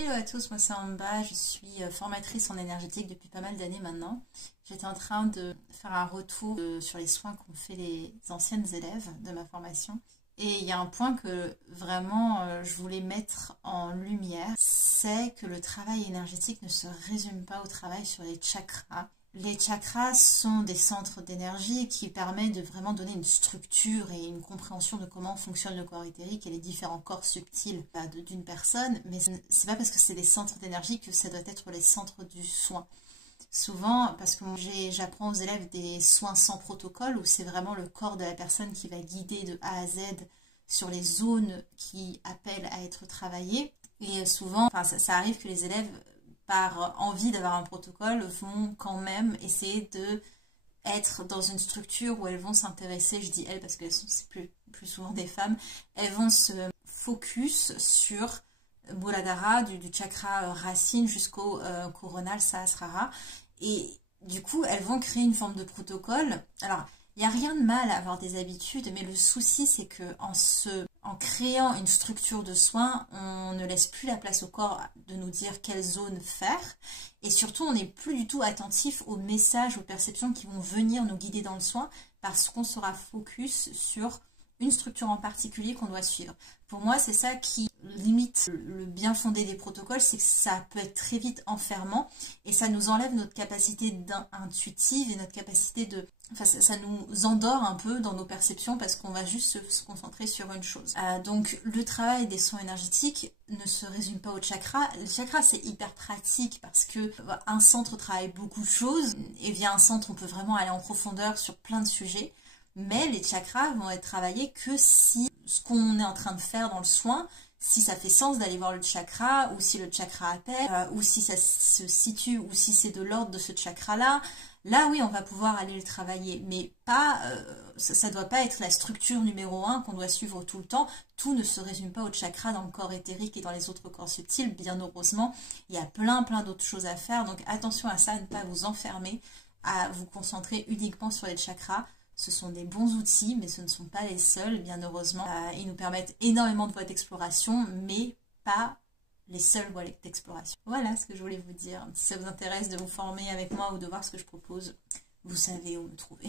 Hello à tous, moi c'est Amba, je suis formatrice en énergétique depuis pas mal d'années maintenant. J'étais en train de faire un retour sur les soins qu'ont fait les anciennes élèves de ma formation. Et il y a un point que vraiment je voulais mettre en lumière, c'est que le travail énergétique ne se résume pas au travail sur les chakras. Les chakras sont des centres d'énergie qui permettent de vraiment donner une structure et une compréhension de comment fonctionne le corps éthérique et les différents corps subtils d'une personne, mais c'est pas parce que c'est des centres d'énergie que ça doit être les centres du soin. Souvent, parce que j'apprends aux élèves des soins sans protocole, où c'est vraiment le corps de la personne qui va guider de A à Z sur les zones qui appellent à être travaillées. Et souvent, ça arrive que les élèves, par envie d'avoir un protocole, vont quand même essayer de être dans une structure où elles vont s'intéresser, je dis elles parce que c'est plus souvent des femmes, elles vont se focus sur Muladhara, du chakra racine jusqu'au coronal Sahasrara. Et du coup, elles vont créer une forme de protocole. Alors, il n'y a rien de mal à avoir des habitudes, mais le souci, c'est que en créant une structure de soins, on ne laisse plus la place au corps de nous dire quelle zone faire. Et surtout, on n'est plus du tout attentif aux messages, aux perceptions qui vont venir nous guider dans le soin, parce qu'on sera focus sur une structure en particulier qu'on doit suivre. Pour moi, c'est ça qui limite le bien fondé des protocoles, c'est que ça peut être très vite enfermant et ça nous enlève notre capacité intuitive et notre capacité de... Enfin, ça nous endort un peu dans nos perceptions parce qu'on va juste se concentrer sur une chose. Donc, le travail des soins énergétiques ne se résume pas au chakra. Le chakra, c'est hyper pratique parce que un centre travaille beaucoup de choses et via un centre, on peut vraiment aller en profondeur sur plein de sujets. Mais les chakras vont être travaillés que si ce qu'on est en train de faire dans le soin, si ça fait sens d'aller voir le chakra, ou si le chakra appelle, ou si ça se situe, ou si c'est de l'ordre de ce chakra-là. Là, oui, on va pouvoir aller le travailler, mais pas, ça ne doit pas être la structure numéro 1 qu'on doit suivre tout le temps. Tout ne se résume pas au chakra dans le corps éthérique et dans les autres corps subtils. Bien heureusement, il y a plein d'autres choses à faire. Donc attention à ça, à ne pas vous enfermer, à vous concentrer uniquement sur les chakras. Ce sont des bons outils, mais ce ne sont pas les seuls, bien heureusement. Ils nous permettent énormément de voies d'exploration, mais pas les seules voies d'exploration. Voilà ce que je voulais vous dire. Si ça vous intéresse de vous former avec moi ou de voir ce que je propose, vous savez où me trouver.